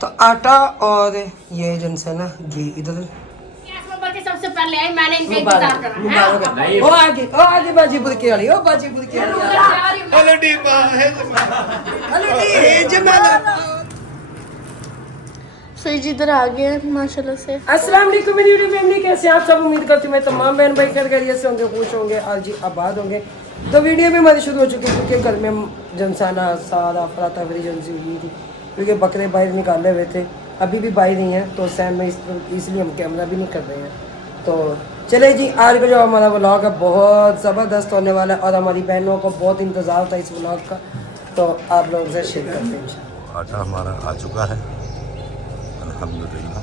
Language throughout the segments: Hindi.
तो आटा और ये जिनसे ना घी इधर सबसे पहले आई मैंने इनका इंतजार करा है। ओ आगे बाजी बुरकी वाली, ओ बाजी बुरकी वाली। Hello Deepa, hello Jamal. सही जी इधर आ गए माशाल्लाह से। अस्सलाम वालेकुम मेरी यूट्यूब फैमिली, कैसे हैं आप सब? उम्मीद करती हूँ मैं तमाम बहन भाई खैरियत से होंगे, खुश होंगे, आज जी आबाद होंगे। तो वीडियो भी हमारी शुरू हो चुकी है क्योंकि घर में जनसाना सारा अफरा तफरी जनसी हुई थी क्योंकि बकरे बाहर निकाले हुए थे, अभी भी बाहर नहीं है तो सैम में इसलिए हम कैमरा भी नहीं कर रहे हैं। तो चले जी, आज का जो हमारा व्लॉग है बहुत ज़बरदस्त होने वाला है और हमारी बहनों को बहुत इंतज़ार था इस व्लॉग का, तो आप लोगों से शेयर करते हैं इंशाल्लाह। आटा हमारा आ चुका है अल्हम्दुलिल्लाह,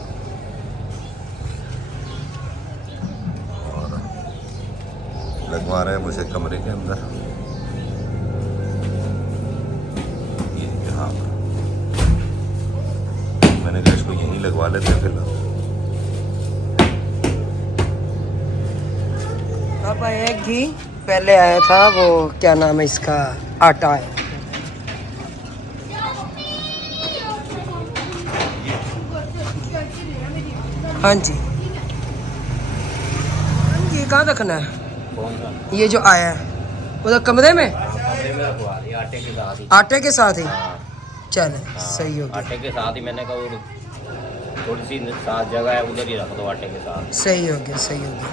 और लगवा रहे हैं मुझे कमरे के अंदर। ये यहाँ मैंने कहा इसको यहीं लगवा लेते हैं फिलहाल। अब आया घी, पहले आया था वो क्या नाम है इसका, आटा है। हाँ जी, ये कहाँ रखना है? ये जो आया है उधर कमरे में आटे के साथ ही। चले सही हो गया, आटे के साथ ही मैंने कहा वो थोड़ी सी साथ जगह है उधर ही रख दो आटे के साथ। सही हो गया, सही हो गया।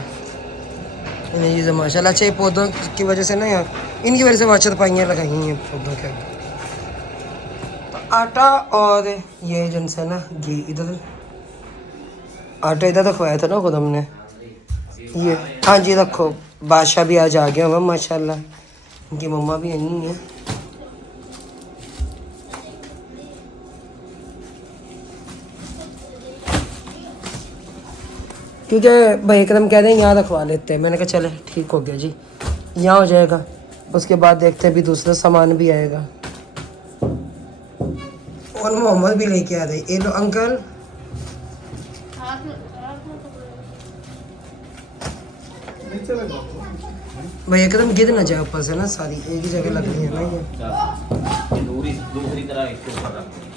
ये तो माशाल्लाह अच्छे पौधों की वजह से ना, यहाँ इनकी वजह से वाचर पाइयाँ लगाई हैं पौधों के आगे। तो आटा और ये जिनसे ना घी इधर, आटा इधर रखवाया था ना खुद हमने। ये हाँ जी रखो, बादशाह भी आज आ गया हुआ माशाल्लाह, इनकी मम्मा भी यहीं है। क्योंकि भाई एकदम कह रहे हैं यहाँ रखवा लेते हैं, मैंने कहा चले ठीक हो गया जी, यहाँ हो जाएगा। उसके बाद देखते हैं भी दूसरा सामान भी आएगा। और मोहम्मद भी लेके आ रहे, ये लो अंकल। भाई एकदम गिर ना जाए ऊपर से ना, सारी एक ही जगह लग रही है ना ये। दूसरी तरह इसके ऊपर रख दो।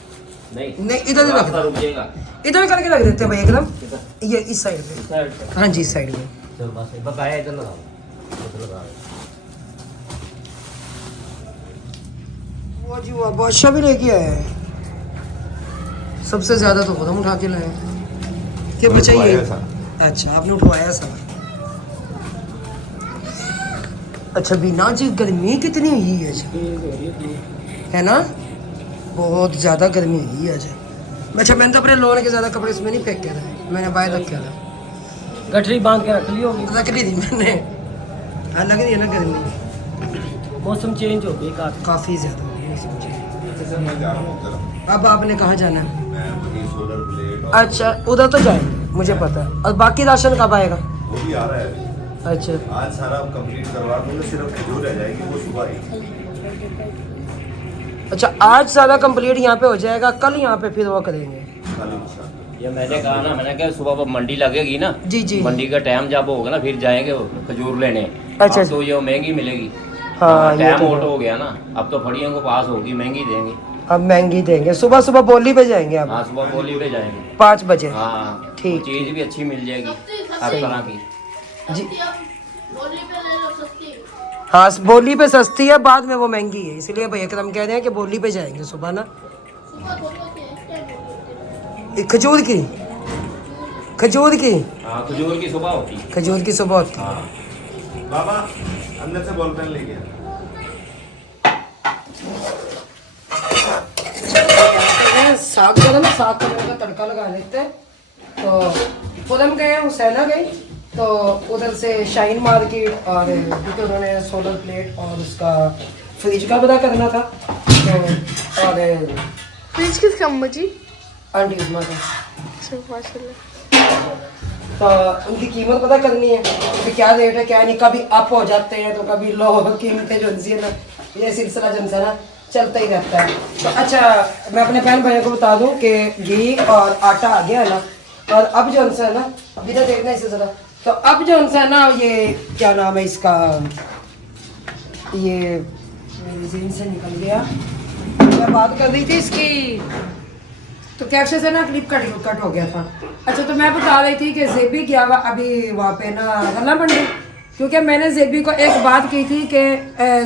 नहीं इधर रख दो, रुक जाएगा, इधर करके रख देते हैं भाई एकदम, ये इस साइड पे। हाँ जी इस साइड में। चल बस आया इधर लगाओ, इधर लगाओ। वो जी वो बादशाह भी लेके आया है, सबसे ज्यादा तो खुद हम उठा के लाए क्या बचाइए। अच्छा आपने उठवाया सब। अच्छा बिना जी गर्मी कितनी हुई है जी, है ना, बहुत ज़्यादा गर्मी हुई है आज। अच्छा मैंने तो अपने लोन के ज़्यादा कपड़े इसमें नहीं फेंक के थे, मैंने बाहर रखे था, गठरी बांध के रख ली होगी, रख ली थी मैंने। हाँ लग रही है ना गर्मी, मौसम चेंज हो गई काफ़ी ज़्यादा हो गई मौसम चेंज। अब आपने कहाँ जाना है? अच्छा उधर तो जाएंगे मुझे पता है, और बाकी राशन कब आएगा? वो भी आ रहा है। अच्छा आज सारा कंप्लीट करवा दूंगा, सिर्फ खजूर रह जाएगी, वो सुबह ही। अच्छा आज सारा कंप्लीट यहाँ पे हो जाएगा, कल यहाँ पे फिर वो करेंगे। ये मैंने कहा ना, मैंने कहा सुबह मंडी लगेगी ना जी जी, मंडी का टाइम जब होगा ना फिर जाएंगे खजूर लेने। अच्छा अब तो ये महंगी मिलेगी, हाँ ये टाइम तो आउट हो गया ना, अब तो फड़ियों को पास होगी, महंगी देंगे। अब महंगी देंगे, सुबह सुबह बोली पे जाएंगे आप? हाँ सुबह बोली पे जाएंगे 5 बजे। हाँ ठीक। चीज भी अच्छी मिल जाएगी हर तरह की जी हाँ बोली पे सस्ती है, बाद में वो महंगी है, इसलिए भाई एकदम कह रहे हैं कि बोली पे जाएंगे सुबह ना। खजूर की, खजूर की, हाँ खजूर की सुबह होती है। खजूर की सुबह होती है। हाँ बाबा अंदर से बॉल पेन ले गया। साग करो ना, साग करो का तड़का लगा लेते हैं। तो फुलम गए, हुसैना गई, तो उधर से शाइन मार्केट, और क्योंकि उन्होंने सोलर प्लेट और उसका फ्रिज का पता करना था, तो और फ्रिज किस कम जी? आंटी उस्मा का, अच्छा माशाल्लाह। तो उनकी कीमत पता करनी है कि क्या रेट है क्या नहीं, कभी अप हो जाते हैं तो कभी लो, कीमतें जो है ना ये सिलसिला जो है ना चलता ही रहता है। तो अच्छा मैं अपने बहन भाइयों को बता दूं कि घी और आटा आ गया है ना, और अब जो है ना बिना देखना इसे ज़रा, तो अब जो है ना ये क्या नाम है इसका, ये मेरी जेन से निकल गया, मैं बात कर रही थी इसकी, तो कैप्शन से ना क्लिप कट हो गया था। अच्छा, तो मैं बता रही थी कि जेबी गया हुआ अभी वहाँ पे ना गला मंडी, क्योंकि मैंने जेबी को एक बात की थी कि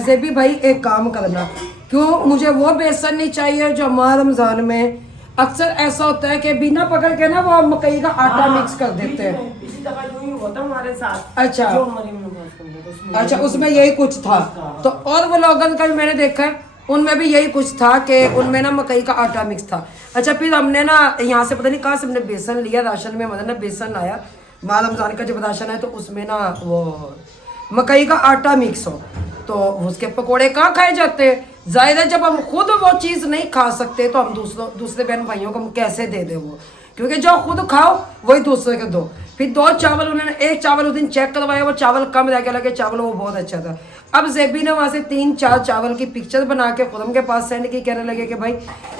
जेबी भाई एक काम करना, क्यों मुझे वो बेसन नहीं चाहिए जो हमारे रमज़ान में अक्सर ऐसा होता है कि बिना पकड़ के ना वो मकई का आटा मिक्स कर देते हैं। इसी दफा यूं ही हुआ था हमारे साथ। अच्छा जो मरीम ने बात कर था, उसमें अच्छा, उसमें यही कुछ था। तो और वो लोगों का भी मैंने देखा है, उनमें भी यही कुछ था कि उनमें ना मकई का आटा मिक्स था। अच्छा, फिर हमने ना यहाँ से पता नहीं कहाँ से हमने बेसन लिया, राशन में मतलब ना बेसन लाया, माल रमजान का जब राशन है तो उसमें ना वो मकई का आटा मिक्स हो, तो उसके पकोड़े कहाँ खाए जाते हैं। जाहिर है जब हम खुद वो चीज़ नहीं खा सकते तो हम दूसरे बहन भाइयों को हम कैसे दे दे वो, क्योंकि जो खुद खाओ वही दूसरे को दो। फिर 2 चावल उन्होंने, एक चावल उस दिन चेक करवाया, वो चावल कम रह गया, लगे चावल वो बहुत अच्छा था। अब जेबी ने वहाँ से 3-4 चावल की पिक्चर बना के खुदम के पास सेंड की, कहने लगे कि भाई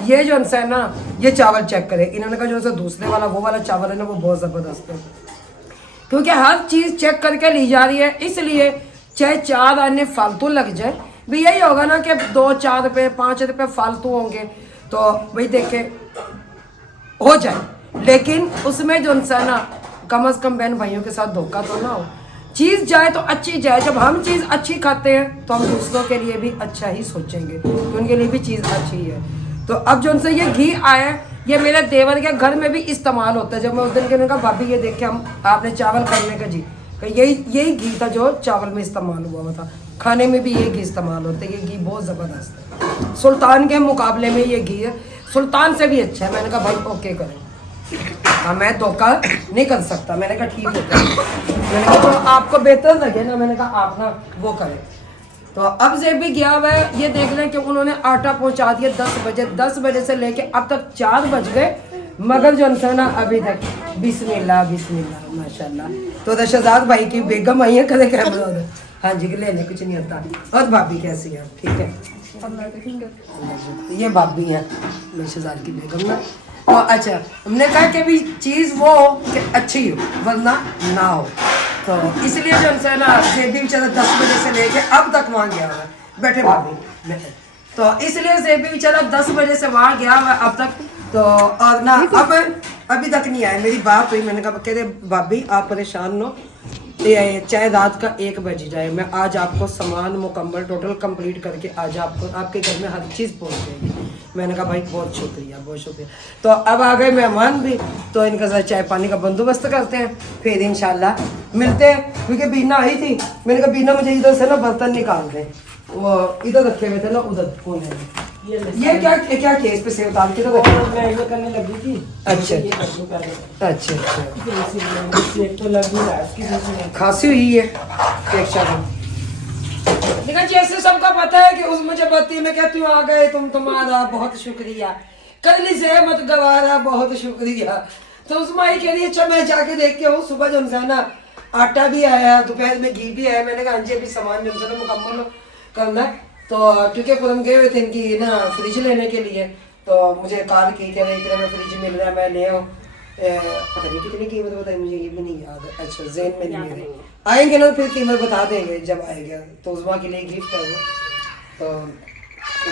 ये जो है ना ये चावल चेक करे। इन्होंने कहा जो दूसरे वाला वो वाला चावल है ना वो बहुत ज़बरदस्त है, क्योंकि हर चीज़ चेक करके ली जा रही है, इसलिए चाहे 4 आने फालतू लग जाए भी यही होगा ना कि 2-4 रुपये 5 रुपये फालतू होंगे तो भाई देखे हो जाए, लेकिन उसमें जो है ना कम से कम बहन भाइयों के साथ धोखा तो ना हो। चीज़ जाए तो अच्छी जाए, जब हम चीज़ अच्छी खाते हैं तो हम दूसरों के लिए भी अच्छा ही सोचेंगे कि उनके लिए भी चीज़ अच्छी है। तो अब जो उनसे ये घी आया, ये मेरे देवर के घर में भी इस्तेमाल होता है। जब मैं उस दिन कहने का भाभी ये देख के हम आपने चावल खाने का जी, यही घी था जो चावल में इस्तेमाल हुआ था, खाने में भी यही घी इस्तेमाल होता है। ये घी बहुत ज़बरदस्त है, सुल्तान के मुकाबले में ये घी है सुल्तान से भी अच्छा है। मैंने कहा भाई ओके करें, हाँ मैं धोखा नहीं कर सकता। मैंने कहा ठीक है, मैंने कहा तो आपको बेहतर लगे ना, मैंने कहा आप ना वो करें। तो अब जेब भी गया हुआ है, ये देख लें कि उन्होंने आटा पहुंचा दिया 10 बजे, 10 बजे से लेके अब तक 4 बज गए, मगर जो है ना अभी तक बिस्मिल्लाह बिस्मिल्लाह माशाल्लाह। तो शहजाद भाई की बेगम आई है, कदे कैमरा हाँ जी लेने कुछ नहीं होता। और भाभी कैसी है? ठीक है, ये भाभी है शहजाद की बेगम ना। तो अच्छा, हमने कहा कि भी चीज़ वो हो कि अच्छी हो वरना ना हो, तो इसलिए जो है ना जेबी बेचारा 10 बजे से लेके अब तक वहाँ गया हुआ है, बैठे भाभी, तो इसलिए जेबी बेचारा 10 बजे से वहाँ गया हुआ अब तक। तो और ना अब अभी तक नहीं आए। मेरी बात हुई, मैंने कहा कहते भाभी आप परेशान न हो, चाहे रात का 1 बज जाए, मैं आज आपको सामान मुकम्मल टोटल कंप्लीट करके आज आपको आपके घर में हर चीज़ पहुंच जाएगी। मैंने कहा भाई बहुत शुक्रिया बहुत शुक्रिया। तो अब आ गए मेहमान भी, तो इनका साथ चाय पानी का बंदोबस्त करते हैं, फिर इंशाल्लाह मिलते हैं। क्योंकि बीना आई थी, मैंने कहा बीना मुझे इधर से ना बर्तन निकाल दें, वो इधर रखे हुए थे ना उधर कौन है ये क्या केस पे से उतार के तो मैं ये करने लगी थी। अच्छा ये कर दूं पहले। अच्छा अच्छा, एक तो लग नहीं रहा है इसकी बीच में। खांसी हुई है एक शादी। लेकिन जैसे सबको पता है कि उस मुझे बत्ती में कहती हूँ आ गए तुम, तुम्हारा बहुत शुक्रिया, कल से मत गवारा बहुत शुक्रिया। तो उस माई कह रही है अच्छा मैं जाके देख के हूँ। सुबह जो है ना आटा भी आया, दोपहर में घी भी आया। मैंने कहा हाँ जी अभी सामान जो है मुकम्मल करना है, तो क्योंकि खुद गए हुए थे इनकी ना फ्रिज लेने के लिए, तो मुझे कॉल की कह रही मैं फ्रिज मिल रहा है मैं ले आओ। पता नहीं कितनी कीमत बताई मुझे ये भी नहीं याद है। अच्छा जेन में नहीं मेरे आएंगे ना फिर कीमत बता देंगे जब आएगा। तो उस के लिए गिफ्ट है वो, तो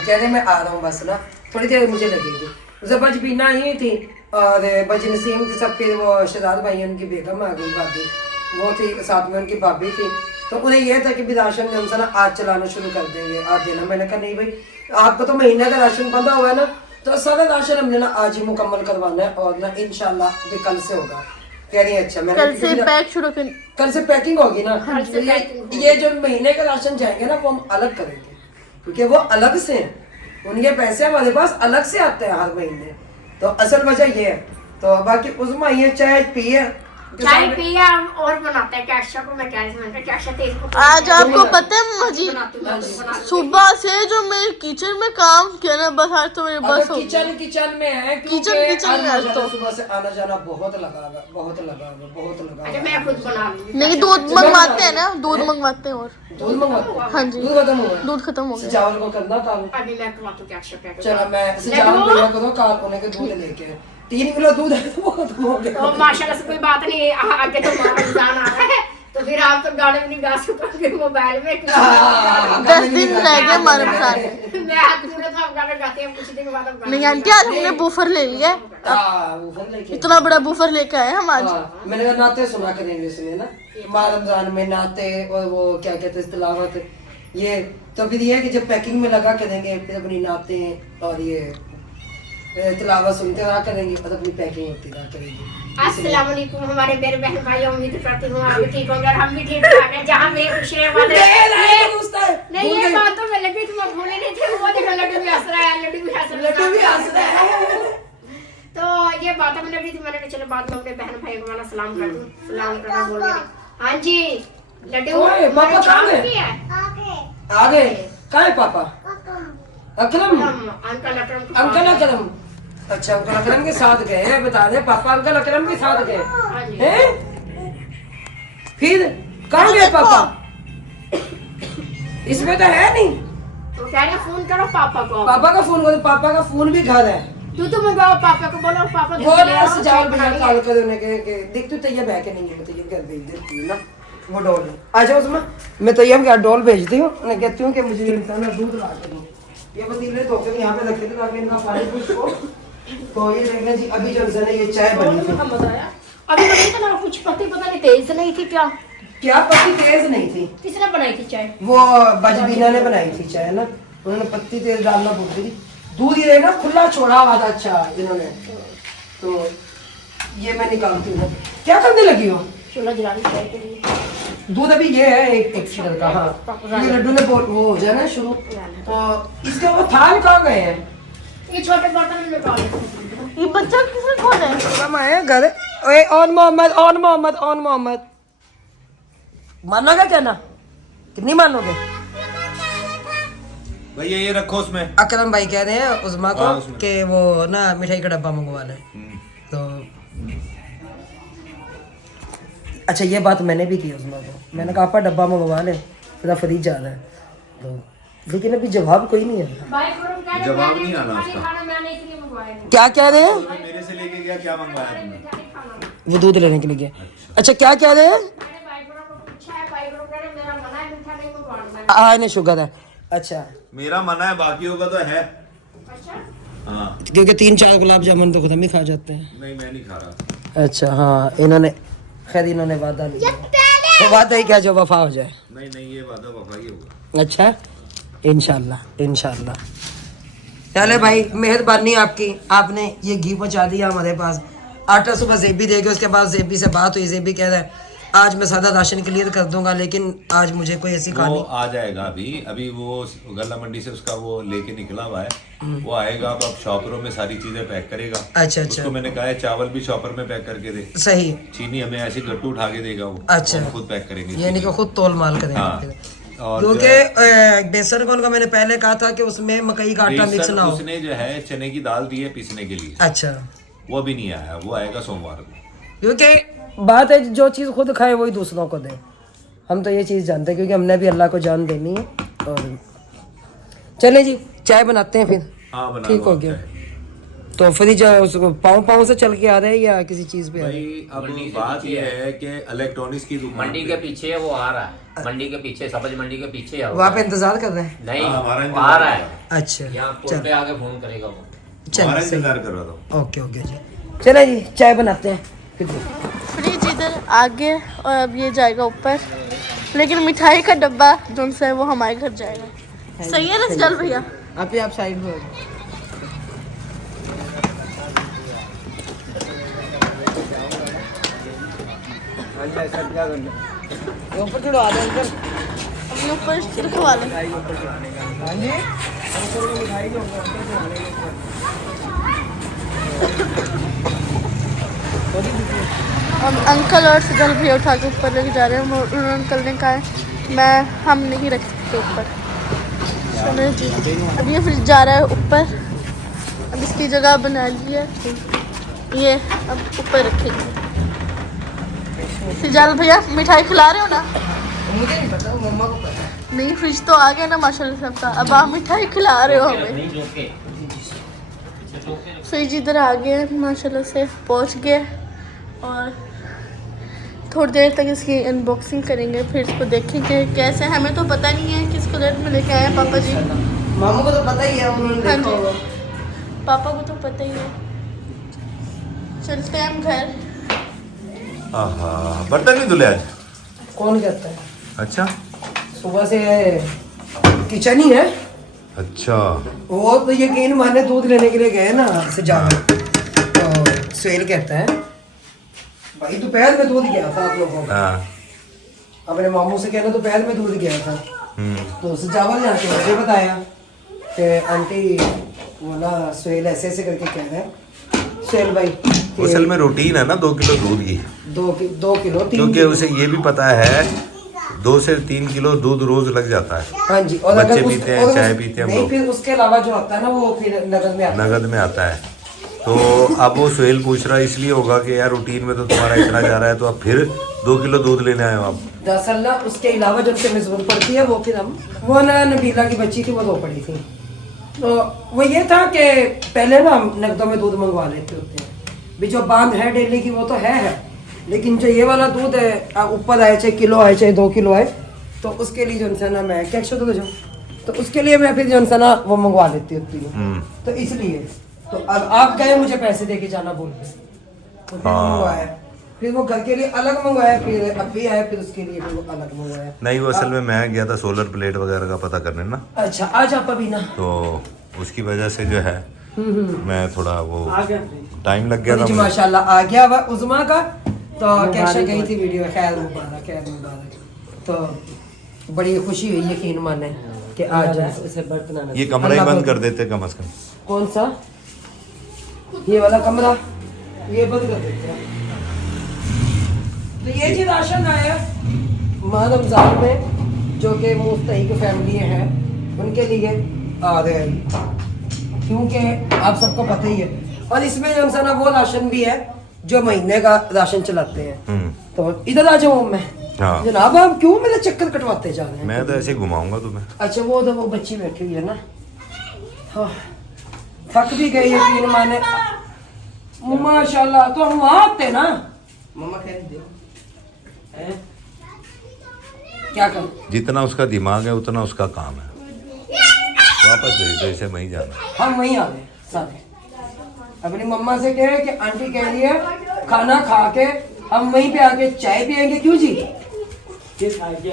कह रहे मैं आ रहा हूँ बस ना थोड़ी देर मुझे लगेगी। जब बज बीना ही थी और बज नसीम थी सब, फिर वो शहजाद भाई उनकी बेगम आ गई भाभी, वो थी साथ में उनकी भाभी थी। तो उन्हें यह था कि भी राशन जो ना आज चलाना शुरू कर देंगे, आज देना। मैंने कहा नहीं भाई आपको तो महीने का राशन बंधा हुआ है ना, तो सारा राशन हमने ना आज ही मुकम्मल करवाना है और ना इंशाल्लाह भी कल से होगा। कह रही है अच्छा मैंने कल से पैक शुरू कर, कल से पैकिंग होगी ना। तो ये जो महीने का राशन जाएंगे ना वो हम अलग करेंगे, क्योंकि वो अलग से हैं, उनके पैसे हमारे पास अलग से आते हैं हर महीने। तो असल वजह ये है। तो बाकी उस ये चाय पिए चाय पिया और बनाते हैं कैशा को। मैं कह रही थी कैशा तेज को आज आपको पता है मजी बनाती सुबह से जो मेरे किचन में काम किया ना, बस आज तो मेरे बस हो किचन में है किचन में आज तो सुबह से आना जाना बहुत लगा। अच्छा मैं खुद बना लूंगी। नहीं दूध मंगवाते हैं ना, दूध मंगवाते हैं और दूध मंगवाते। हाँ जी दूध खत्म हो गया। चावल को करना काम। अभी मैं करवाती हूँ कैशा पैक। चलो मैं चावल भैया करो काल उन्हें के दूध लेके 3 किलो दूध है तो वो खत्म हो गया। तो माशाल्लाह से कोई बात नहीं, आगे तो रमजान आ रहा है तो फिर आप तो गाने में नहीं गा सकोगे मोबाइल में 10 दिन रह गए हमारे साथ। मैं हाथ पूरे तो आप गाना गाते हैं कुछ दिन बाद आप गाना नहीं आंटी आज हमने बूफर ले लिया है। ऊपर लेके इतना बड़ा बूफर लेके आए हम आज। मैंने कहा नाते सुना करेंगे इसमें ना, माह रमजान में नाते और वो क्या कहते हैं तिलावत, ये तो फिर ये है कि जब पैकिंग में लगा करेंगे फिर अपनी नाते और ये तिलावत सुनते रहा करेंगे और अपनी पैकिंग होती रहा करेंगे। अस्सलाम वालेकुम हमारे मेरे बहन भाई, उम्मीद करती हूँ आप भी ठीक होंगे और हम भी ठीक ठाक हैं। जहाँ मेरे खुशी है नहीं ये बात तो मैं लगी तुम भूले नहीं थे, वो देखो लड्डू भी हंस रहा है, लड्डू भी हंस रहा है। तो ये बात है, मैं लगी थी मैंने कहा चलो बात में अपने बहन भाई को वाला सलाम कर दूं, सलाम करना बोल रही। हाँ जी लड्डू पापा कहाँ गए? आगे कहाँ है पापा? अकरम अंकल अकरम अच्छा अंकल अकरम के साथ गए हैं, बता दे पापा अंकल अकरम के साथ गए हैं। फिर कहाँ गए पापा? इसमें तो है नहीं। तो कह रहे फोन करो पापा को, पापा का फोन करो, पापा का फोन भी घर है। तू मंगाओ पापा को, बोलो पापा बोला सजाल बना कॉल कर देने के देख तू तैयार बैठ के नहीं है, तैयार कर भेज देती है ना वो डॉल। अच्छा उसमें मैं तैयार क्या डॉल भेजती हूँ, मैं कहती हूँ कि मुझे इंसान दूध ला के दो। ये पतीले धो के यहाँ पे रखे थे ताकि इनका पानी कुछ हो। तो ये देखना जी अभी जो है ये चाय बनी थी, अभी बनी तो ना कुछ पत्ती पता नहीं तेज नहीं थी क्या? क्या पत्ती तेज नहीं थी? किसने बनाई थी चाय? वो बजबीना ने बनाई थी चाय ना, उन्होंने पत्ती तेज डालना भूल गई थी। दूध ये ना खुला छोड़ा हुआ था अच्छा इन्होंने, तो ये मैं निकालती हूँ। क्या करने लगी हो? चूल्हा जला दी चाय के लिए। दूध अभी ये है एक लीटर का। हाँ ये लड्डू ने वो हो जाए ना शुरू, तो इसके वो थाल कहाँ गए हैं? ये छोटे बर्तन में निकाल। ये बच्चा किसने खोला है? हम आए घर। ओए ऑन मोहम्मद ऑन मोहम्मद ऑन मोहम्मद, मानोगे क्या ना? कितनी मानोगे? भैया ये रखो उसमें। अकरम भाई कह रहे हैं उस्मा को कि वो ना मिठाई का डब्बा मंगवा ले। तो अच्छा ये बात मैंने भी की उस्मा को, मैंने कहा आपा डब्बा मंगवा ले, तेरा फ्रिज जा रहा है। तो लेकिन अभी जवाब कोई नहीं है। जवाब नहीं आना उसका। क्या कह रहे हैं? मेरे से लेके गया, क्या मंगवाया तुमने? वो दूध लेने के लिए गया। अच्छा क्या कह रहे हैं? हाँ इन्हें शुगर है। अच्छा मेरा मना है, बाकी होगा तो है। हाँ क्योंकि 3-4 गुलाब जामुन तो खुद हम ही खा जाते हैं। नहीं मैं नहीं खा रहा। अच्छा हाँ इन्होंने खैर इन्होंने वादा लिया, तो वादा ही क्या जो वफा हो जाए। नहीं नहीं ये वादा वफा ही होगा। अच्छा इंशाल्लाह इंशाल्लाह। चले भाई मेहरबानी आपकी, आपने ये घी पहुंचा दिया हमारे पास। आटा सुबह जेबी दे गए, उसके बाद जेबी से बात हुई, जेबी कह रहा है आज मैं सादा राशन क्लियर कर दूंगा, लेकिन आज मुझे कोई ऐसी वो कहानी। आ जाएगा अभी वो गल्ला मंडी से उसका वो लेके निकला हुआ है, वो आएगा। अब शॉपरों में सारी चीजें पैक करेगा। अच्छा अच्छा उसको मैंने कहा है चावल भी शॉपर में पैक करके दे। सही। चीनी हमें ऐसे गट्टू उठा के देगा वो। अच्छा। वो हम खुद पैक करेंगे। यानी कि खुद तोल माल करेंगे। हाँ। और क्योंकि बेसन कौन का मैंने पहले कहा था कि उसमें मकई का आटा मिक्स ना हो। उसने जो है चने की दाल दी है पीसने के लिए। अच्छा वो भी नहीं आया, वो आएगा सोमवार को। क्योंकि बात है जो चीज़ खुद खाए वही दूसरों को दे, हम तो ये चीज़ जानते हैं क्योंकि हमने भी अल्लाह को जान देनी है। और चले जी चाय बनाते हैं फिर। हाँ बना ठीक लो हो आप गया। चाय। तो फ्रिज पाँव से चल के आ रहे हैं या किसी चीज़ पे आ रहे हैं? भाई अब बात यह है कि इलेक्ट्रॉनिक्स की दुकान मंडी के पीछे वो आ रहा है, मंडी के पीछे सब्ज मंडी के पीछे है वो। वहाँ पे इंतजार कर रहे हैं। नहीं हाँ, हमारा वो आ रहा है, अच्छा यहाँ पुल पे आके फोन करेगा वो। हमारा चल इंतजार कर रहा था। ओके ओके जी चले जी चाय बनाते हैं फिर। फ्रिज इधर आगे और अब ये जाएगा ऊपर, लेकिन मिठाई का डब्बा जो है वो हमारे घर जाएगा। सही है ना चल भैया? आप साइड में हो जाओ। अच्छा सब क्या करना ये ऊपर चढ़वा दो अंकल, अपने ऊपर रखवा लें। हाँ जी ऊपर में मिठाई जो ऊपर चढ़वाने के अब अंकल और सजल भैया उठा के ऊपर लेके जा रहे हैं। उन्होंने अंकल ने कहा है हम नहीं रख सकते ऊपर। चलो जी अब ये फ्रिज जा रहा है ऊपर। अब इसकी जगह बना ली है, ये अब ऊपर रखेंगे। सजल भैया मिठाई खिला रहे हो ना? मुझे नहीं पता, मम्मा को पता है। नहीं फ्रिज तो आ गया ना माशाल्लाह सबका, अब आप मिठाई खिला रहे हो हमें। नहीं जोके फ्रिज इधर आ गए माशाल्लाह से पहुंच गए। और थोड़ी देर तक इसकी अनबॉक्सिंग करेंगे, फिर इसको देखेंगे कैसे। हमें तो पता नहीं है किस कलर में लेके आए हैं पापा जी। मामू को तो पता ही है, उन्होंने हाँ देखा जी। होगा। पापा को तो पता ही है। चलते हैं हम घर। आहा, बर्तन नहीं धुले आज? कौन कहता है? अच्छा सुबह से किचन ही है। अच्छा। वो तो यकीन माने दूध लेने के लिए गए ना सजावा, तो सुहेल कहता है भाई दोपहर में दूध गया था आप लोगों को। हाँ। अपने मामू से कहना दोपहर में दूध गया था। तो सजावल ने आके मुझे बताया कि आंटी वो ना सुहेल ऐसे ऐसे करके कह रहे हैं सुहेल भाई कि असल में रूटीन है ना 2 किलो दूध की, 2 किलो 3 क्योंकि किलो। उसे ये भी पता है 2 से 3 किलो दूध रोज लग जाता है। हाँ जी। और बच्चे अगर पीते हैं, चाय पीते हैं हम नहीं, लोग। फिर उसके अलावा जो आता है ना वो फिर नगद में आता है। नगद में आता है। तो अब वो सुहेल पूछ रहा है इसलिए होगा कि यार रूटीन में तो तुम्हारा इतना जा रहा है, तो अब फिर 2 किलो दूध लेने आए हो आप। दरअसल ना उसके अलावा जो उनसे जरूरत पड़ती है वो फिर हम वो ना नबीला की बच्ची थी वो दो पड़ी थी, तो वो ये था कि पहले ना हम नगदों में दूध मंगवा लेते होते हैं। भी जो बांध है डेली की वो तो है, लेकिन जो ये वाला दूध है ऊपर आए चाहे किलो आए चाहे 2 किलो आए, तो उसके लिए जो है ना मैं क्या तो उसके लिए मैं फिर जो है ना वो मंगवा लेती होती हूँ। तो इसलिए तो अब आप गए मुझे पैसे दे के जाना बोल के, तो फिर मंगवाया, फिर वो घर के लिए अलग मंगवाया, फिर अब भी आया, फिर उसके लिए फिर वो अलग मंगवाया। नहीं, वो असल में मैं गया था सोलर प्लेट वगैरह का पता करने ना, अच्छा आज आप अभी ना तो उसकी वजह से जो है मैं थोड़ा वो टाइम लग गया था जी मुझे। माशाल्लाह आ गया हुआ उज़मा का, तो कैसे गई थी वीडियो, खैर मुबारक खैर मुबारक। तो बड़ी खुशी हुई यकीन माने कि आज इसे बर्तन ये कमरा ही बंद कर देते कम से कम। कौन सा? ये वाला कमरा ये बंद कर देते हैं। तो ये जी राशन आया माह रमजान में, जो कि मुस्तहिक फैमिली है उनके लिए आ रहे हैं, क्योंकि आप सबको पता ही है। और इसमें जो है ना वो राशन भी है जो महीने का राशन चलाते हैं। तो इधर आ जाऊँ मैं। हाँ। जनाब आप क्यों मेरे चक्कर कटवाते जा रहे हैं? मैं तो ऐसे ही घुमाऊंगा तुम्हें। अच्छा वो तो वो बच्ची बैठी हुई है ना, हाँ थक भी गई यकीन माने माशाल्लाह। तो हम वहाँ आते ना मम्मा कह दो क्या कर, जितना उसका दिमाग है उतना उसका काम है। वापस भेज दो इसे, वहीं जाना। हम वहीं आ गए सारे। अपनी मम्मा से कहे कि आंटी कह रही है खाना खा के हम वहीं पे आके चाय पियेंगे। क्यों जी?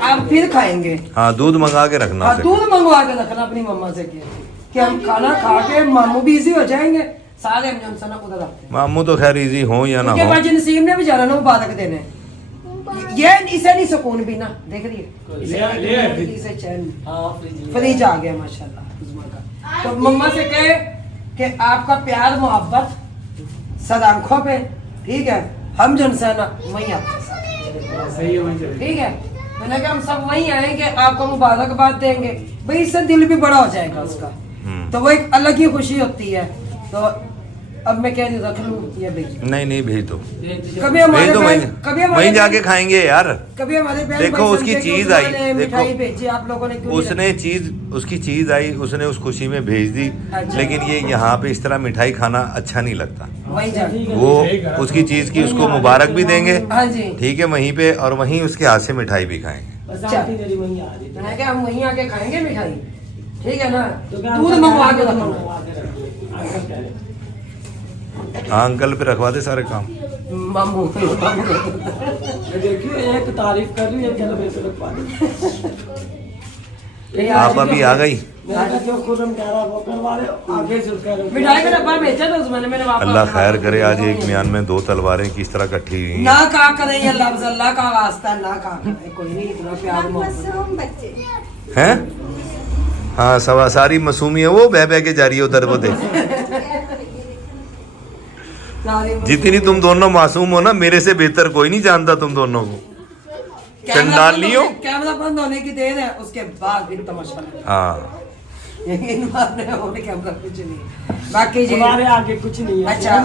आप फिर खाएंगे। हाँ, दूध मंगा के रखना हाँ उसे। दूध मंगवा के रखना अपनी मम्मा से कि हम खाना खा के मामू भी इजी हो जाएंगे, सारे हम जो ना उधर आते हैं। मामू तो खैर इजी हो या ना उनके हो। पास नसीब ने भी जाना ना मुबारक देने। ये इसे नहीं सुकून भी ना, देख रही है इसे चैन फ्रिज आ गया माशाल्लाह उज़मा का। तो मम्मा से कहे कि आपका प्यार मोहब्बत सद आंखों पे, ठीक है, हम जो है ना वहीं आते हैं, ठीक है। मैंने कहा हम सब वहीं आएंगे, आपको मुबारकबाद देंगे भाई, इससे दिल भी बड़ा हो जाएगा उसका, तो वो एक अलग ही खुशी होती है। तो अब मैं कह रही रख लूं ये भेज, नहीं भेज दो, कभी हमारे भेज दो वहीं, कभी हमारे वहीं जाके खाएंगे यार। कभी हमारे बहन देखो भाई उसकी समझे कि चीज उज़मा आई, ने मिठाई देखो भेजी, आप लोगों ने क्यों नहीं उसने उसकी चीज आई, उसने उस खुशी में भेज दी। अच्छा। लेकिन ये यहाँ पे इस तरह मिठाई खाना अच्छा नहीं लगता। रखी? वहीं जाके वो उसकी चीज की उसको मुबारक भी देंगे, हाँ जी। ठीक है, वहीं पे, और वहीं उसके हाथ से मिठाई भी खाएंगे। मैंने कहा हम वहीं आके खाएंगे मिठाई, ठीक है ना। दूध मंगवा के रखना हाँ, अंकल पे रखवा दे सारे काम। मामू देखियो एक तारीफ कर रही है, चलो मेरे को रखवा दे। आप अभी आ गई। मैंने जो खुदम कह रहा वो करवा रहे हो, आगे से कह रहे हो। मिठाई का डब्बा भेजा था उसमें, मैंने वापस अल्लाह खैर करे, आज एक म्यान में 2 तलवारें किस तरह इकट्ठी हुई ना कहा करें ये लफ्ज, अल्लाह का वास्ता ना कहा करें, कोई नहीं, इतना प्यार मोहब्बत हैं। हाँ, सारी मासूमी है वो बह के जा रही है उधर वो देख। जितनी तुम दोनों मासूम हो ना, मेरे से बेहतर कोई नहीं जानता तुम दोनों को। चंडालियों, कैमरा बंद होने की देर है, उसके बाद फिर तमाशा है। हाँ, यकीन मानने होने कैमरा कुछ नहीं, बाकी जी हमारे आगे कुछ नहीं है। अच्छा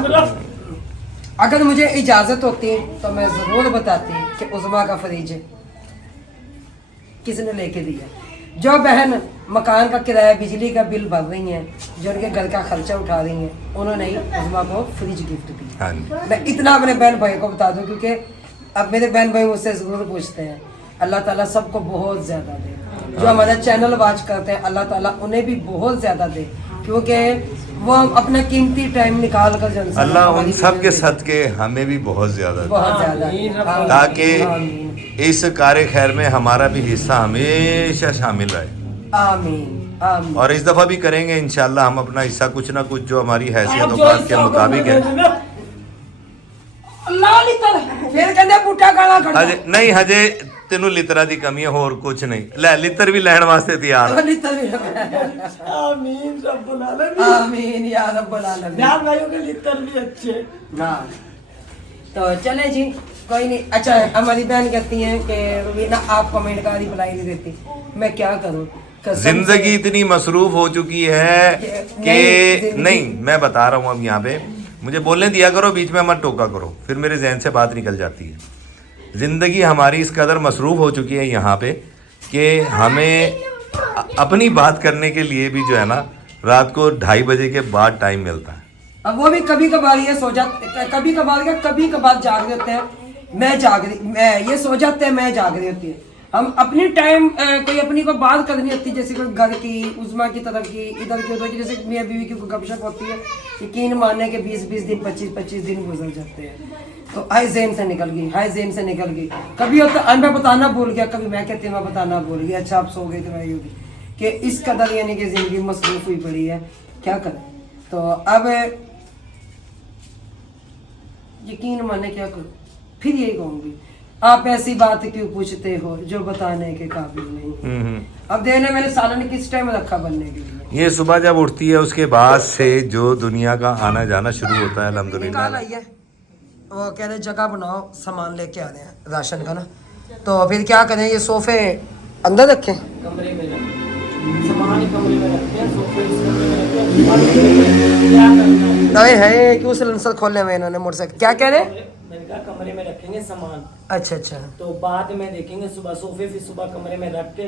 अगर मुझे इजाजत होती तो मैं जरूर बताती कि उज़मा का फ्रिज किसने लेके दिया। जो बहन मकान का किराया बिजली का बिल भर रही हैं, जो उनके घर का खर्चा उठा रही हैं, उन्होंने ही उज़मा को फ्रिज गिफ्ट दिया। हाँ जी। मैं इतना अपने बहन भाई को बता दूं, क्योंकि अब मेरे बहन भाई मुझसे जरूर पूछते हैं, अल्लाह ताला सबको बहुत ज्यादा दे, जो हमारा चैनल वॉच करते हैं अल्लाह ताला उन्हें भी बहुत ज्यादा दे, क्योंकि वो अपना कीमती टाइम निकाल कर जो इंसान अल्लाह उन हमारी सब के वीडियो सदके हमें भी बहुत ज्यादा दे, बहुत ज्यादा आमीन, ताकि आमीन, इस कार्य खैर में हमारा भी हिस्सा हमेशा शामिल रहे। आमीन आमीन। और इस दफा भी करेंगे इंशाल्लाह हम अपना हिस्सा कुछ ना कुछ जो हमारी हैसियत औकात के मुताबिक है। फिर कहते पुट्ठा गाना खड़ा हजे नहीं, हजे तेनू लितरा दी कमी है, होर कुछ नहीं। ले लितर भी लैन वास्ते तैयार है। आमीन रब्बुल आलमीन। आमीन या रब्बुल आलमीन। बहन भाइयों के लितर भी अच्छे। हाँ तो चले जी, कोई नहीं। अच्छा हमारी बहन कहती हैं कि रुबीना आप कमेंट का रिप्लाई नहीं देती, मैं क्या करूं? कसम से- जिंदगी इतनी मसरूफ हो चुकी है कि नहीं, मैं बता रहा हूँ अब यहाँ पे मुझे बोलने दिया करो, बीच में मत टोका करो, फिर मेरे जहन से बात निकल जाती है। ज़िंदगी हमारी इस कदर मसरूफ़ हो चुकी है यहाँ पे कि हमें अपनी बात करने के लिए भी जो है ना रात को 2:30 बजे के बाद टाइम मिलता है। अब वो भी कभी कभार ये सो जाते, कभी कभार जाग रहे होते हैं, मैं ये सो जाते हैं, मैं जाग रही होती है। हम अपनी टाइम कोई अपनी को बात करनी होती है, जैसे कोई घर की, उस्मा की तरफ की, इधर की उधर की, जैसे मियाँ बीवी की गपशप होती है, यकीन मानने के 20-20 दिन 25-25 दिन गुजर जाते हैं। तो हाई जेन से निकल गई। कभी होता मैं बताना भूल गया, कभी मैं कहती हूँ मैं बताना भूल गया। अच्छा आप सो गए तो मैं होगी कि इस कदर यानी कि जिंदगी मसरूफ हुई पड़ी है, क्या करें। तो अब यकीन माने क्या करूं, फिर यही कहूंगी, आप ऐसी बात क्यों पूछते हो जो बताने के काबिल नहीं। अब देने मैंने सालन किस टाइम रखा बनने के लिए। ये सुबह जब उठती है उसके बाद से जो दुनिया का आना जाना शुरू होता है अल्हम्दुलिल्लाह। निकाल आई है, वो कह रहे जगह बनाओ, सामान लेके आ रहे हैं राशन का ना, तो फिर क्या करें, ये सोफे अंदर रखें? कमरे में रखें, सामान ही कमरे में रखते हैं, सोफे इस कमरे में रखते हैं। और क्या करना है? है क्यों सिलेंसर खोले हुए इन्होंने मोटरसाइकिल, क्या कह रहे? मैंने कहा कमरे में रखेंगे सामान, अच्छा अच्छा, तो बाद में देखेंगे सुबह सोफे, फिर सुबह कमरे में रख के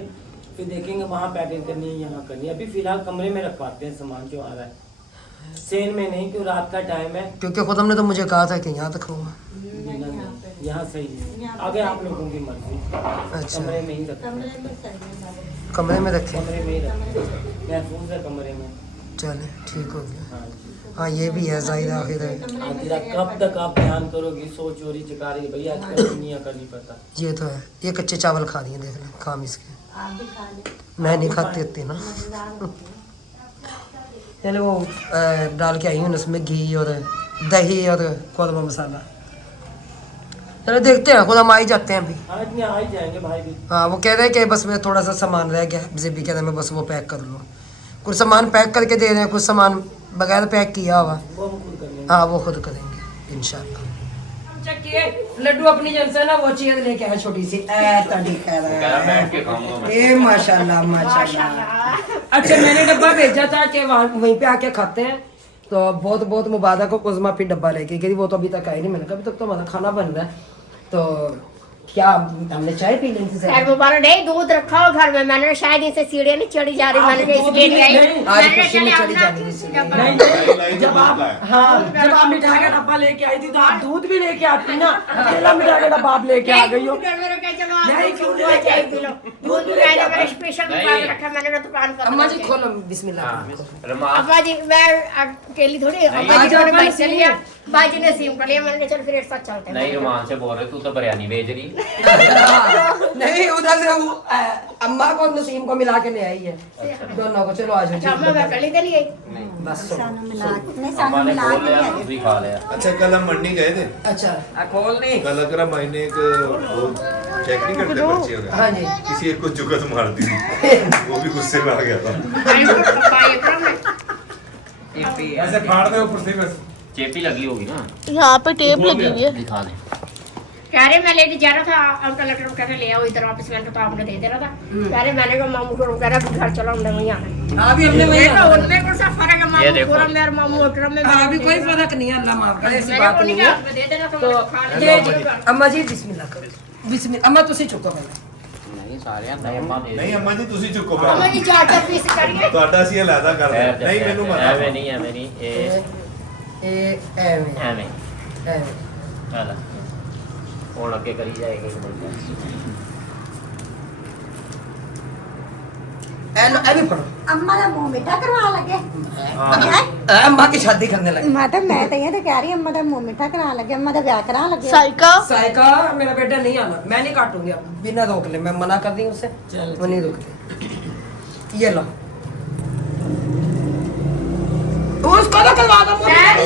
फिर देखेंगे वहाँ पैकिंग करनी है, यहाँ करनी है। अभी फिलहाल कमरे में रखवाते हैं सामान जो आ रहा है, सेन में नहीं, क्यों रात का टाइम है। क्योंकि खुद हमने तो मुझे कहा था कि यहाँ तक होगा। यहाँ सही है, आगे आप लोगों की मर्जी। अच्छा कमरे में ही रखें, कमरे में रखें, कमरे में ही रखें, महफूज है कमरे में। चले ठीक हो गया। हाँ हाँ ये भी है, जाहिर आखिर है, आखिर कब तक आप ध्यान करोगी, सो चोरी चकारी भैया आजकल दुनिया का नहीं पता। ये तो है। ये कच्चे चावल खा रही है, देख लें काम इसके, मैं नहीं खाती इतनी ना। चलो वो डाल के आई हूँ उसमें घी और दही और कौरमा मसाला। चलो देखते हैं, खुद हम आ ही जाते हैं अभी। हाँ इतने आ ही जाएंगे भाई भी। हाँ वो कह रहे हैं कि बस मैं थोड़ा सा सामान रह गया, भी कह रहे हैं मैं बस वो पैक कर लूँ। कुछ सामान पैक करके दे रहे हैं, कुछ सामान बगैर पैक किया हुआ। वो हम खुद कर लेंगे। हाँ वो खुद करेंगे इंशाल्लाह। लड्डू अपनी जन से ना वो चीज लेके आया छोटी सी, ए माशाल्लाह माशाल्लाह। अच्छा मैंने डब्बा भेजा था कि वहाँ वहीं पे आके खाते हैं, तो बहुत बहुत मुबारक हो। उज़मा फिर डब्बा लेके गई, वो तो अभी तक आई नहीं। मैंने कहा अभी तक तो हमारा खाना बन रहा है, तो क्या हमने चाय पी ली थी? खैर मुबारक नहीं, दूध रखा हो घर में, मैंने शायद इसे सीढ़ियाँ नहीं चढ़ी जा रही, मैंने कहा इसलिए नहीं आई। आज मैंने खुशी में चले चढ़ी अपना जाने की सीढ़ी। नहीं जब आप जब आप मिठाई का डब्बा लेके आई थी तो आप दूध भी लेके आती ना, अकेला मिठाई का डब्बा आप लेके आ गई हो। चलो आप दूध ले चाय पी लो, दूध भी मैंने मेरा स्पेशल बना के रखा, मैंने दुकान पर। अम्मा जी खोलो बिस्मिल्लाह। अब्बा जी मैं अकेली थोड़ी, अब्बा जी ने पैसे लिया, बाजी ने सिम कर लिया, मैंने कहा चल फिर एक साथ चलते हैं। नहीं रोमान से बोल रहे तू तो बिरयानी बेच रही। नहीं उधर से वो अम्मा को नसीम को मिला के ले आई है दोनों को। चलो आ जाओ अच्छा मैं कली के लिए बस। अम्मा ने बोल लिया तू भी खा लिया। अच्छा कल हम मंडी गए थे, अच्छा खोल नहीं कल अगर महीने एक वो चेक नहीं करते पर्ची वगैरह, हाँ जी, किसी एक को जुगत मार दी थी, वो भी गुस्से में आ गया था। ऐसे फाड़ दे ऊपर से बस। चेपी लगी होगी ना, यहाँ पे टेप लगी हुई है। दिखा दे। कह रहे मैं लेके जा रहा था, अंकल लेटर कह रहे ले आओ इधर वापस, मैंने तो आपने दे देना था। कह रहे मैंने कहा मामू को कह रहा घर चलो, हमने वहीं आना है। हाँ भी हमने वही देखो उनमें कौन सा फर्क है, ये मामू देखो। फोरम में और मामू होटल में। हाँ अभी कोई फर्क नहीं है, अल्लाह माफ करे, ऐसी मैंने बात को नहीं नहीं है। कहा दे देना तो तो मैंने खा ये लिया। जी अम्मा जी बिस्मिल्लाह करो, बिस्मिल्लाह। अम्मा तुसी चुको पहले। नहीं सारे नहीं अम्मा दे नहीं अम्मा जी ਤੁਸੀਂ ਚੁੱਕੋ अम्मा ਪਹਿਲਾਂ, जी चार पीस करिए। ਤੁਹਾਡਾ ਅਸੀਂ ਅਲੱਗਾ ਕਰ खैर, ਦਿੰਦੇ। ਨਹੀਂ ਮੈਨੂੰ ਮਨਾ ਐਵੇਂ ਨਹੀਂ ਐਵੇਂ ਨਹੀਂ ਇਹ ए एवे ਐਵੇਂ एवे चल और अगे करी जाएगी ए भी पढ़ो। अम्मा का मुंह मीठा करवा लगे अम्मा की शादी करने लगे। मैडम मैं तो ये कह रही अम्मा का मुंह मीठा करा लगे अम्मा का ब्याह करा लगे साइका साइका मेरा बेटा नहीं आना, मैं नहीं काटूंगी अब बिना रोक ले, मैं मना कर दी उससे, वो नहीं रोकती। ये लो उसको तो करवा दो। मैंने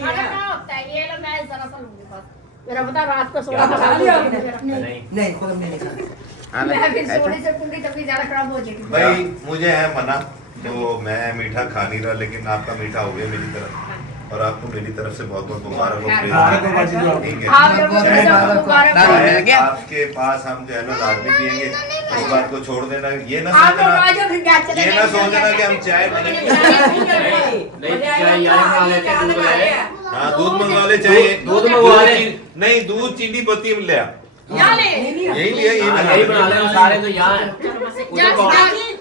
खाना कहाँ होता है ये लो मैं जरा सा लूंगी बस मेरा बता रात को सोना खा लिया आपने? नहीं नहीं खुद हमने नहीं खाया। मैं फिर सोने से पूरी तभी ज्यादा खराब हो जाएगी। भाई मुझे है मना, तो मैं मीठा खा नहीं रहा, लेकिन आपका मीठा हो गया मेरी तरफ, और आपको मेरी तरफ से बहुत बहुत मुबारक हो। ठीक है, आप लोगों को सब मुबारक हो। चाहे आपके पास हम जो है ना दाल भी पियेंगे, इस बात को छोड़ देना, ये ना आप लोग सोचना, आ जाओ फिर क्या चलेगा। ये ना सोचना कि हम चाय बनेंगे। हाँ दूध मंगवा ले, चाहिए दूध मंगवा ले। नहीं दूध चीनी पत्ती में ले आ। यहाँ ले यही लिया, यही बना यही बना ले सारे तो यहाँ है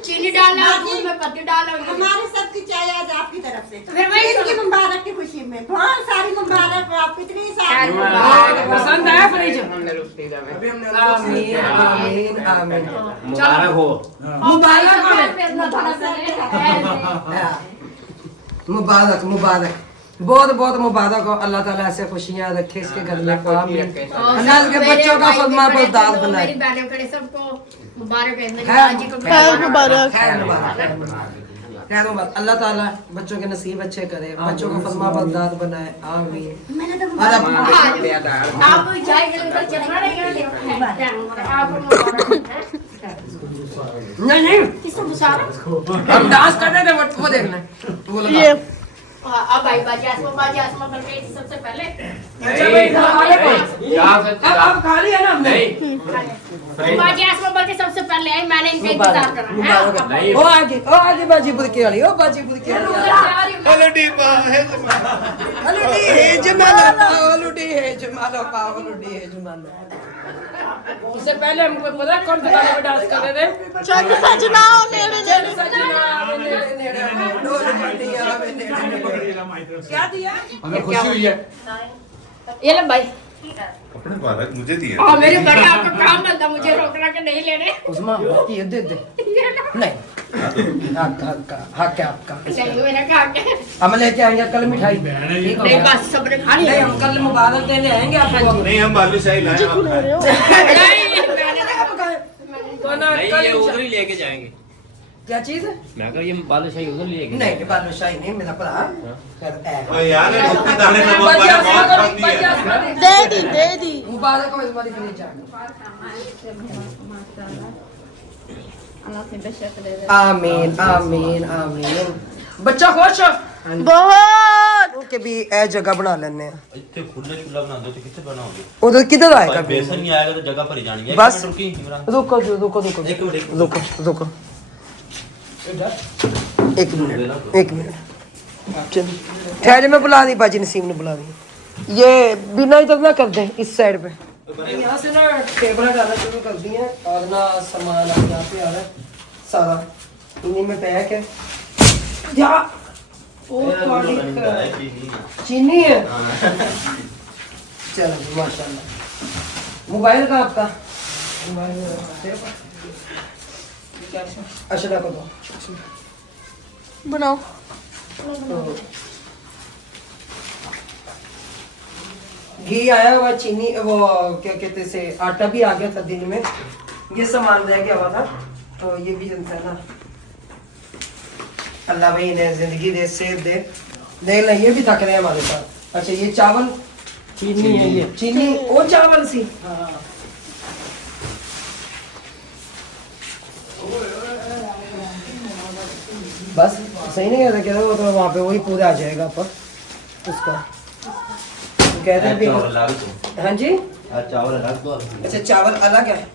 चीनी डालना दूध में पत्ती डालना। हमारे सबकी चाय आज आपकी तरफ से तो फिर वही ईद की मुबारक की खुशी में बहुत सारी मुबारक हो आपको, इतनी सारी पसंद आया फ्रिज? आमीन आमीन आमीन। मुबारक हो। मुबारक हो। फिर थोड़ा सा मुबारक मुबारक, बहुत बहुत मुबारक हो। अल्लाह ताला ऐसे खुशियां रखे इसके घर में, आमीन। अल्लाह के बच्चों का फरमा बरदार बनाए। मेरी बहनों के लिए सबको मुबारक है। खैर जी को खैर मुबारक। खैर मुबारक, खैर मुबारक। अल्लाह ताला बच्चों के नसीब अच्छे करे, बच्चों को फरमा बरदार बनाए, आमीन। मैंने तो आप जाएंगे उधर चलना रहेगा। आप मुबारक नहीं नहीं किसको मुबारक हम डांस कर रहे थे, वो देखना वो लगा। ये अब भाई बाजी आसमा बन गई थी सबसे पहले। अच्छा भाई अब खा लिया ना हमने। बाजी आसमा बन के सबसे पहले आई, मैंने इनका इंतजार करा है। नहीं ओ आगे बाजी बुदके वाली, ओ बाजी बुदके वाली। हलडी बाहेज हलडी है जमालो, हलडी है जमालो, हलडी है जमालो। इससे पहले हमको पता कौन से गाने पे डांस कर रहे थे? चल सजना नेड़े नेड़े क्या दिया? हमें खुशी हुई है। ये ले भाई। अपने बालक मुझे दिए। हाँ मेरे घर में आपका काम बनता, मुझे रोकना के नहीं लेने। उस्मा ये दे नहीं हाँ क्या आपका नहीं मैंने कहा के हम लेके आएंगे कल मिठाई, ठीक नहीं है? बस सबने खा लिया। नहीं हम कल मुबारक देने आएंगे आपको। नहीं हम बालूशाही लाए आप खाएं। नहीं मैंने तो ना नहीं कल ये उधर ही लेके जाएंगे। क्या चीज है? मैं कह ये बालूशाही उधर लेके नहीं बालूशाही नहीं, मेरा भरा ओ यार ये रुपए दाने में बहुत बड़ा बहुत कम दिया। दे दी मुबारक हो इस बारी के लिए जान। आमीन आमीन आमीन। बच्चा खुश बहुत के भी ए जगह बना लेने हैं। इतने खुले चूल्हा बना दो तो कितने बनाओगे? उधर किधर आएगा? बेसन नहीं आएगा तो जगह पर ही जाएंगे। बस रुकी इमरान। रुको रुको रुको एक मिनट, एक मिनट। रुको एक मिनट चल ठहरे, मैं बुला दी बाजी, नसीम ने बुला दी। ये बिना इधर ना कर दें, इस साइड पे यहाँ से ना टेबल डालना शुरू कर दी है, और ना सामान यहाँ पे आ रहा है सारा, इन्हीं में पैक है। या ओ चीनी है। चलो माशाल्लाह। मोबाइल का आपका मोबाइल अच्छा रखो दो बनाओ। घी आया हुआ, चीनी वो क्या कहते से आटा भी आ गया था दिन में, ये सामान रह गया हुआ था, तो ये भी जनता है ना। अल्लाह भाई इन्हें जिंदगी दे, सेब दे। देख ले ये भी थक रहे हैं हमारे साथ। अच्छा ये चावल चीनी है, ये चीनी वो चावल सी। बस सही नहीं कहता, वो तो वहाँ पे वही पूरा आ जाएगा पर उसका कहते हैं भी। हाँ जी चावल अलग दो। अच्छा चावल अलग है,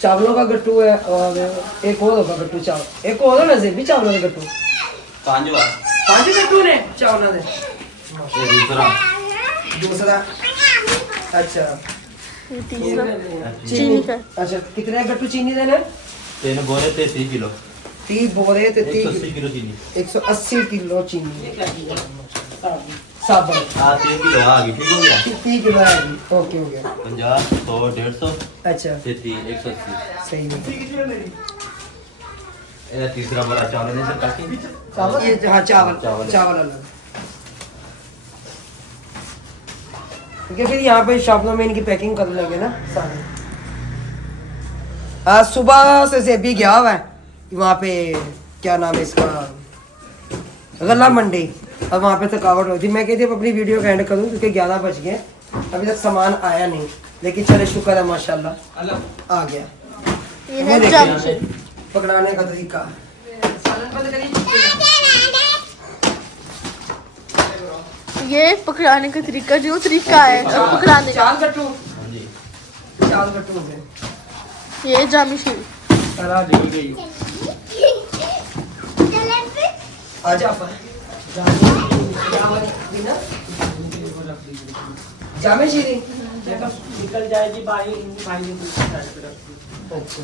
चावलों का गट्टू है, और एक और होगा गट्टू चावल, एक और है वैसे भी चावलों का गट्टू। पांच गट्टू ने चावलों ने। दूसरा अच्छा चीनी का। अच्छा कितने गट्टू चीनी देने? 3 बोरे 30 किलो। 30 बोरे 180 किलो चीनी। 180 किलो चीनी। साबुन 3 किलो आ गई ठीक हो गया 30 किलो आएगी ओके हो गया 50 100 150 अच्छा 33 180 सही है ये तीसरा बड़ा चावल है सर काटी चावल ये हाँ चावल चावल। चावल अलग क्योंकि फिर यहाँ पे शॉप में इनकी पैकिंग कर लेंगे ना सारे। आज सुबह से जेबी गया हुआ है वहाँ पे क्या नाम है इसका गला मंडी। अब वहाँ पे थकावट होती मैं कहती अब अपनी वीडियो का एंड करूँ क्योंकि 11 बज गए अभी तक सामान आया नहीं लेकिन चले शुक्र है माशाल्लाह आ गया। ये वो है देखिए जामशेद। पकड़ाने का तरीका ये पकड़ाने का तरीका जो तरीका है और पकड़ाने का। चार कट्टू हाँ जी 4 कट्टू है ये जामी शील आजा आप जामे शीरी निकल जाएगी भाई भाई ने दूसरी साइड पे रख दी। अच्छा